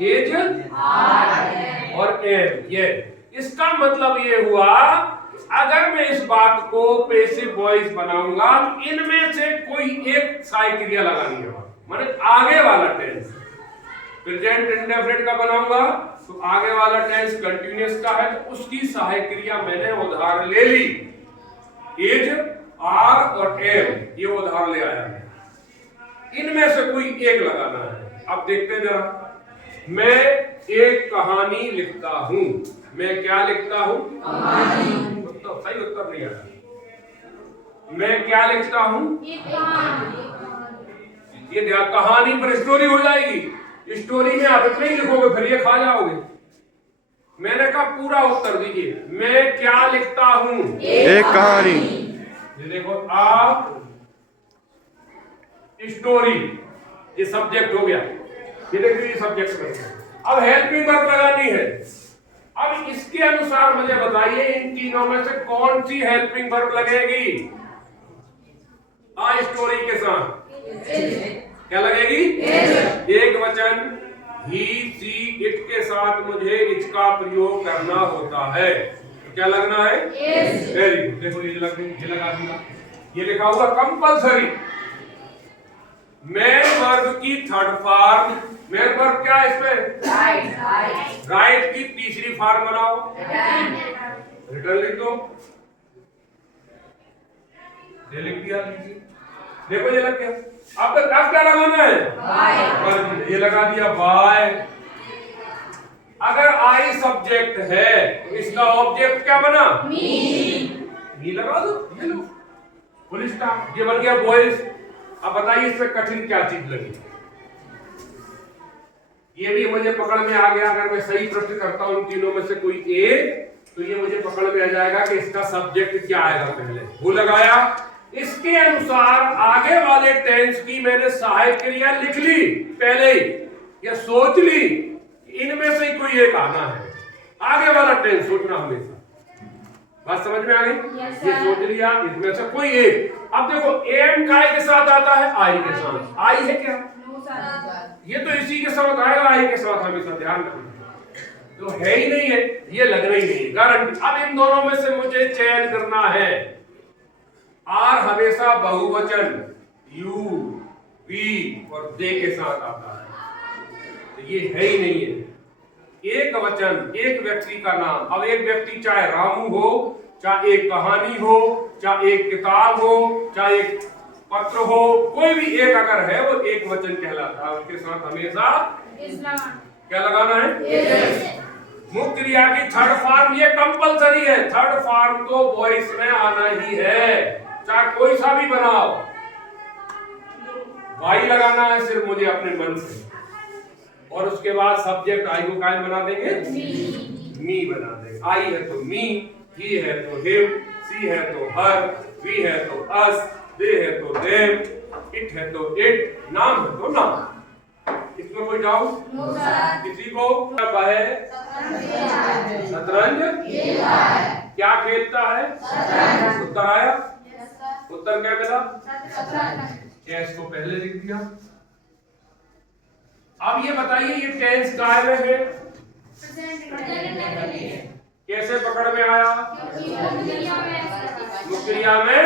Is और M. ये इसका मतलब ये हुआ, अगर मैं इस बात को पैसिव वॉइस बनाऊंगा तो इनमें से कोई एक सहायक क्रिया लगानी है, माने आगे वाला टेंस। प्रेजेंट इंडेफिनिट का बनाऊंगा तो आगे वाला टेंस कंटिन्यूअस का है, तो उसकी सहायक क्रिया मैंने उधार ले ली, इज, आर और एम, ये उधार ले आया है। इनमें से कोई एक लगाना है। अब देखते हैं जरा। मैं एक कहानी लिखता हूं। मैं क्या लिखता हूं? कहानी। तो सही उत्तर नहीं आया। मैं क्या लिखता हूं? ये कहानी पर स्टोरी हो जाएगी। स्टोरी में आप इतना ही लिखोगे फिर ये खा जाओगे। मैंने कहा पूरा उत्तर दीजिए। मैं क्या लिखता हूं? एक कहानी। ये देखो, आप स्टोरी, ये सब्जेक्ट हो गया। ये देखिए सब्जेक्ट में अब हेल्पिंग वर्ब लगानी है। अब इसके अनुसार मुझे बताइए इन तीनों में से कौन सी हेल्पिंग वर्ब लगेगी? आ स्टोरी के साथ क्या लगेगी? एक वचन ही, सी, इट के साथ मुझे इच का प्रयोग करना होता है, तो क्या लगना है? Very good. देखो ये लगा दिया, ये लिखा हुआ कंपलसरी। मैन वर्ब की थर्ड फॉर्म, मैन वर्ब क्या है इसमें? राइट की तीसरी फॉर्म बनाओ, रिटर्न लिख दो। ये लिख दिया, देखो ये लग गया। अब क्या लगाना है? ये लगा दिया बाय। अगर आई सब्जेक्ट है तो इसका ऑब्जेक्ट क्या बना? मी लगा दो, ये लो, फुल स्टॉप। ये बन गया बॉयज। अब बताइए इसमें कठिन क्या चीज लगी? ये भी मुझे पकड़ में आ गया। अगर मैं सही प्रश्न करता हूं इन तीनों में से कोई एक, तो ये मुझे पकड़ में आ जाएगा कि इसका सब्जेक्ट क्या आएगा। पहले वो लगाया, इसके अनुसार आगे वाले टेंस की मैंने सहायक क्रिया लिख ली पहले ही, या सोच ली इनमें से कोई एक आना है। आगे वाला टेंस सोचना हमेशा। बात समझ में आ गई? ये सोच लिया इसमें से कोई एक। अब देखो एम काय के साथ आता है? आई के साथ। आई है क्या? ये तो इसी के साथ आएगा, आई के साथ, हमेशा ध्यान रखना। तो है ही नहीं है, ये लगना ही नहीं है, गारंटी। अब इन दोनों में से मुझे चयन करना है। आर हमेशा बहुवचन यू, वी और दे के साथ आता है, तो ये है ही नहीं है। एक वचन, एक व्यक्ति का नाम। अब एक व्यक्ति चाहे रामू हो, चाहे एक कहानी हो, चाहे एक किताब हो, चाहे एक पत्र हो, कोई भी एक अगर है वो एक वचन कहलाता है। उसके साथ हमेशा क्या लगाना है? मुख्य क्रिया की थर्ड फॉर्म, ये कंपलसरी है। थर्ड फॉर्म तो वॉइस में आना ही है, चाहे कोई सा भी बनाओ। वाई लगाना है सिर्फ मुझे अपने मन से, और उसके बाद सब्जेक्ट आई को कायम बना देंगे, मी बना देंगे। आई है तो मी, ही है तो हिम, सी है तो हर, वी है तो अस, दे है तो देम, इट है तो इट, नाम है तो नाम। इसमें कोई डाउट? किसी को? वह शतरंज क्या खेलता है? उत्तर आया? उत्तर क्या मिला? क्या इसको पहले लिख दिया। अब ये बताइए ये टेंस काय में है? कैसे पकड़ में आया? क्रिया में।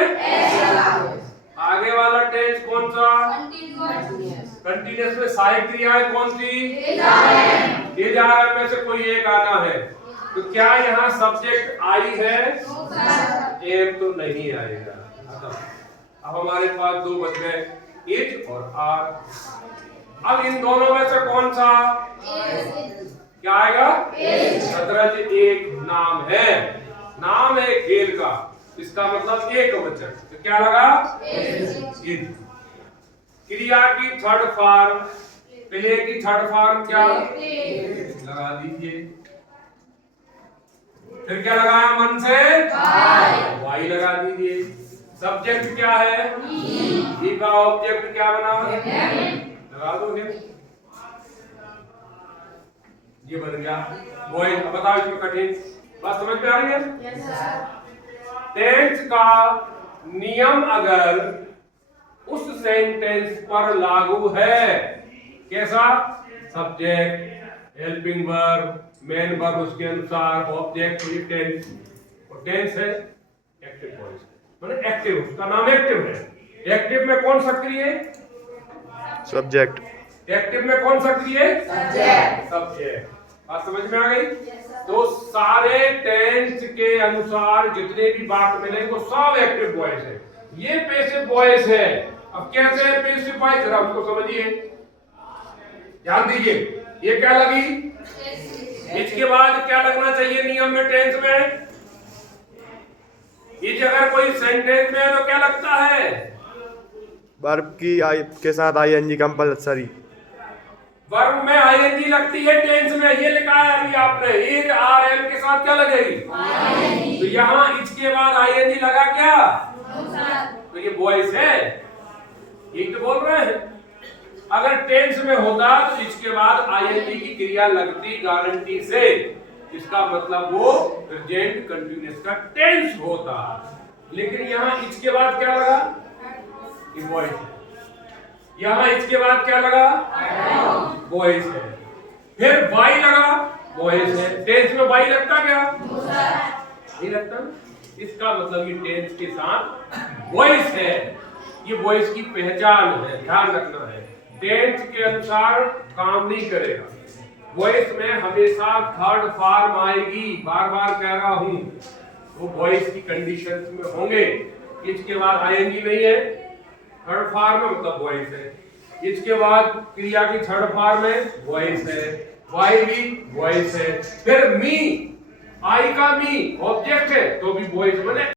आगे वाला टेंस कौन सा? कंटिन्यूअस में सहायक क्रिया है कौन सी? इज आर में से कोई एक आना है, तो क्या यहाँ सब्जेक्ट आई है? एम तो नहीं आएगा। अब हमारे पास दो बच गए, इज और आर। अब इन दोनों में से कौन सा क्या आएगा? शतरंज एक नाम है, नाम है खेल का, इसका मतलब एक वचन, तो क्या लगा? इज। क्रिया की थर्ड फॉर्म, प्ले की थर्ड फॉर्म क्या? लगा दीजिए। फिर क्या लगाया मन से? वाई लगा दीजिए। सब्जेक्ट क्या है? ही का ऑब्जेक्ट क्या बना? लगा दो हिम। ये बन गया वही। अब बताओ इसमें कठिन बात समझ में आ रही है? टेंस का नियम अगर उस सेंटेंस पर लागू है, कैसा? Subject helping verb, main verb, उसके अनुसार ऑब्जेक्ट, ये टेंस, और टेंस है एक्टिव वॉइस, मतलब एक्टिव, उसका नाम एक्टिव है। एक्टिव में कौन सक्रिय है? सब्जेक्ट। एक्टिव में कौन सक्रिय है? सब्जेक्ट। सब्जेक्ट। बात समझ में आ गई? तो सारे टेंस के अनुसार जितने भी वाक्य मिले वो सब एक्टिव वॉइस है। ये पैसिव वॉइस है। अब कैसे है पैसिव वॉइस, जरा उसको समझिए, ध्यान दीजिए। ये क्या लगी? इसके बाद क्या लगना चाहिए नियम में टेंस में? ये अगर कोई सेंटेंस में है तो क्या लगता है? वर्ब की के साथ आईएनजी कंपल्सरी। वर्ब में आईएनजी लगती है टेंस में, ये लिखा है अभी आपने। ईर आर एल के साथ क्या लगेगी? आईएनजी। तो यहाँ इसके बाद आईएनजी लगा क्या? तो ये वॉइस है, ये तो बोल रहे हैं। अगर टेंस में होता तो इसके बाद आईएनजी की क्रिया लगती गारंटी से, इसका मतलब वो प्रेजेंट कंटिन्यूअस का टेंस होता। लेकिन यहाँ इसके बाद क्या लगा? ये वॉइस है। यहाँ इसके बाद क्या लगा? वॉइस है। फिर वाई लगा, वॉइस है। टेंस में वाई लगता क्या? नहीं लगता। इसका मतलब ये टेंस के साथ वॉइस है, ये वॉइस की पहचान है, ध्यान रखना है। टेंस के अनुसार काम नहीं करेगा, वॉइस में हमेशा थर्ड फॉर्म आएगी, बार बार कह रहा हूं। वो वॉइस की कंडीशंस में होंगे। इसके बाद आईएनजी नहीं है, थर्ड फॉर्म में मतलब वॉइस है। इसके बाद क्रिया की थर्ड फॉर्म में वॉइस है, वाई भी वॉइस है। फिर मी, आई का मी ऑब्जेक्ट है तो भी वॉइस बने।